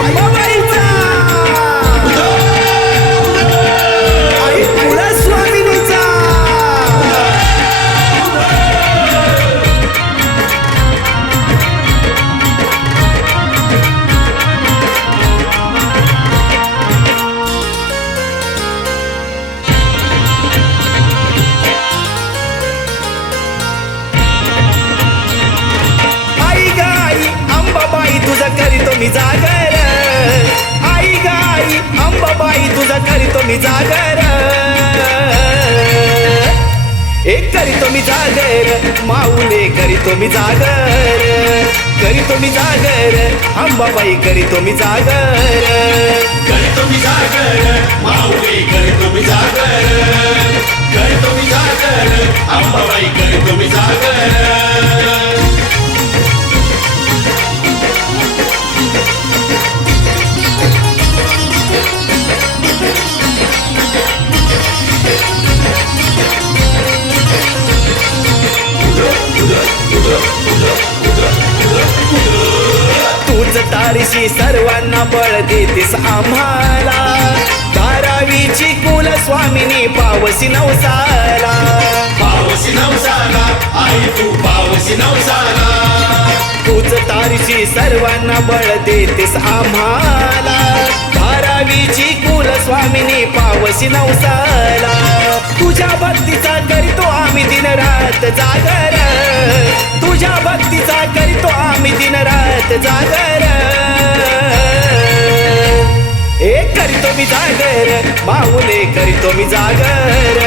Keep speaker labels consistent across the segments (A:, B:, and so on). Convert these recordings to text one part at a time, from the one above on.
A: अंबाबाईचा आई तुम्ही मी जागर एक करी मी जागर माऊले करी मी जागर करी मी जागर अंबाबाई करी मी जागर
B: करी तुम्ही जागर माऊली करी तुम्ही जागर करी तुम्ही जागर अंबाबाई करी तुम्ही जागर
A: तारीशी सर्वांना बळ देतेस आम्हाला. धारावीची कुल स्वामिनी पावसी नवसाला.
B: पावसी नवसाला आई तू पावसी नवसाला.
A: तूच तारीशी सर्वांना बळ देतेस आम्हाला. धारावीची कुल स्वामिनी पावसी नवसाला. तुझ्या भक्तीचा करीतो आम्ही दिन रात जागर. तुझ्या भक्तीचा करीतो आम्ही दिन रात जागर. करीतो मी जागर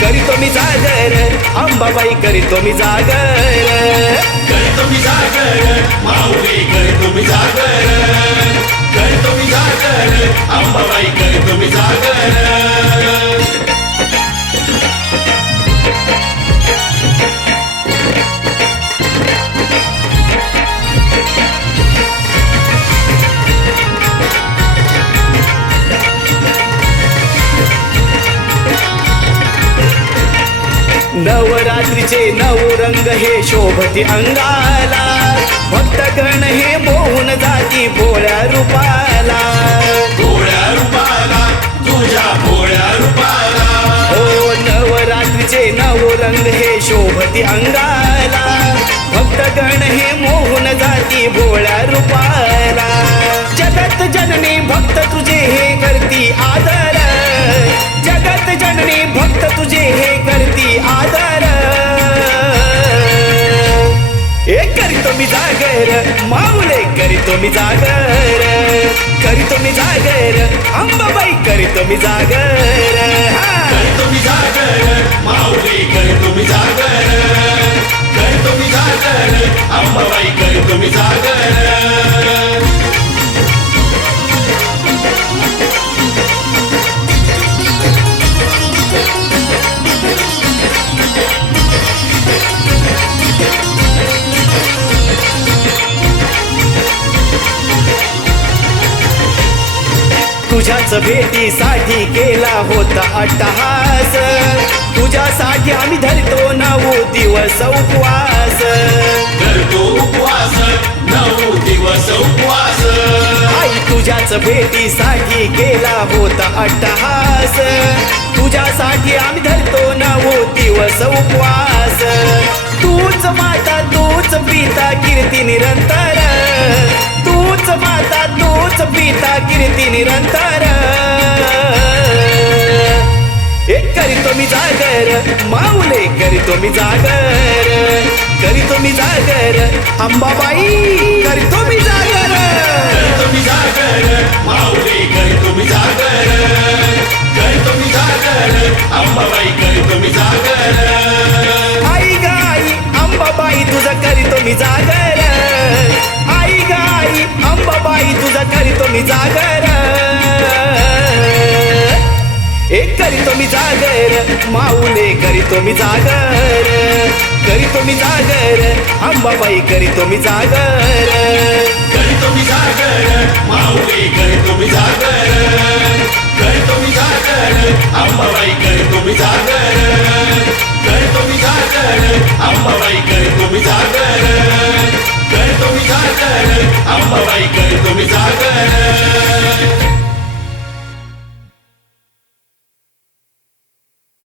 A: करीतो मी जागर अंबाबाई करीतो मी जागर.
B: करतो मी जागर माऊली करतो मी जागर. करतो मी जागर अंबाबाई करतो मी जागर.
A: नवरात्रीचे नऊ रंग हे शोभती अंगाला. भक्तगण हे मोहून जाती भोळ्या रूपाला.
B: भोळ्या रूपाला तुझ्या भोळ्या रूपाला.
A: हो नवरात्रीचे नऊ रंग हे शोभती अंगाला. भक्तगण हे मोहून जाती भोळ्या रूपाला. जगत जननी भक्त तुझे हे करती आदर. जगत जननी भक्त तुझे हे करती करीतो मी जागर माऊले करीतो मी जागर. करीतो मी जागर अंबाबाई करीतो मी जागर. हा.
B: मी जागर माऊले करतो मी जागर. करतो मी जागर अंबाबाई करतो मी जागर.
A: तुझ्याच भेटीसाठी केला होता अट्टहास. तुझ्यासाठी आम्ही धरतो नऊ दिवस उपवास.
B: करतो उपवास नऊ दिवस उपवास.
A: आई तुझ्याच भेटीसाठी केला होता अट्टहास. तुझ्यासाठी आम्ही धरतो नऊ दिवस उपवास. तूच माता तूच पिता कीर्ती निरंतर. निरंतर एक करीतो मी जागर माऊले करीतो मी जागर करीतो मी जागर अंबाबाई करीतो मी जागर
B: करतो मी जागर माऊली करतो मी जागर करतो मी जागर अंबाबाई करतो मी जागर
A: आई गाई अंबाबाई तुझं करीतो मी जागर आई गाई अंबाबाई तुझं करीतो मी जागर करीतो मी जागर माऊले करीतो मी जागर करीतो मी जागर अंबाबाई करीतो मी जागर.
B: करीतो मी जागर माऊली करीतो मी जागर.